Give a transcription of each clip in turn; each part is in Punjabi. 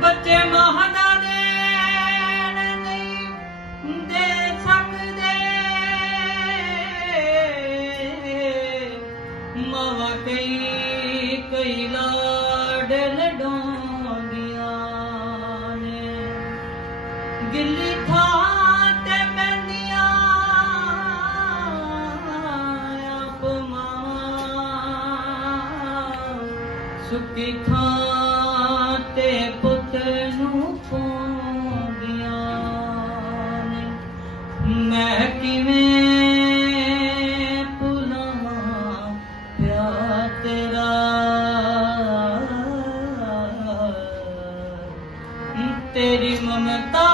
ਬੱਚੇ ਮਹਾਦਾ ਦੇਣ ਨਹੀਂ ਦੇ ਸਕਦੇ। ਮਾਵਾ ਕਈ ਕਈ ਲਾਡ ਲਡਾਉਂਦੀਆਂ ਨੇ। ਗਿੱਲੀ ਥਾਂ ਸੁੱਕੀ ਥਾਂ ਤੇ ਪੁੱਤ ਨੂੰ ਪਾਉਂਦੀਆਂ ਨੇ। ਮੈਂ ਕਿਵੇਂ ਭੁਲਾਵਾਂ ਪਿਆਰ ਤੇਰਾ? ਤੇਰੀ ਮਮਤਾ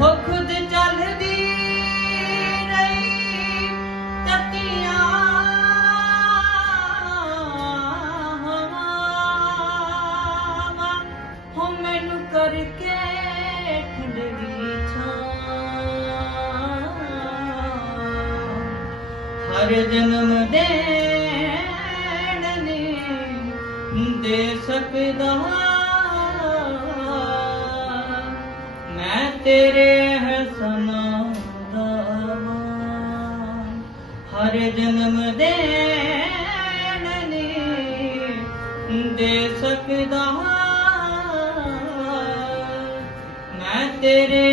ਹੋ ਖੁਦ ਚੱਲਦੀ ਰਹੀ ਤਤੀਆਂ। ਹਵਾਵਾਂ ਹੋ ਮੈਨੂੰ ਕਰਕੇ ਠੰਡੜੀ ਛਾਂ। ਹਰ ਜਨਮ ਦੇ ਨੇ ਦੇ ਸਕਦਾ। ਮੈਂ ਤੇਰੇ ਹਸਨਾਂ ਦਾ ਹਰ ਜਨਮ ਦੇਣ ਨੇ ਦੇ ਸਕਦਾ। ਮੈਂ ਤੇਰੇ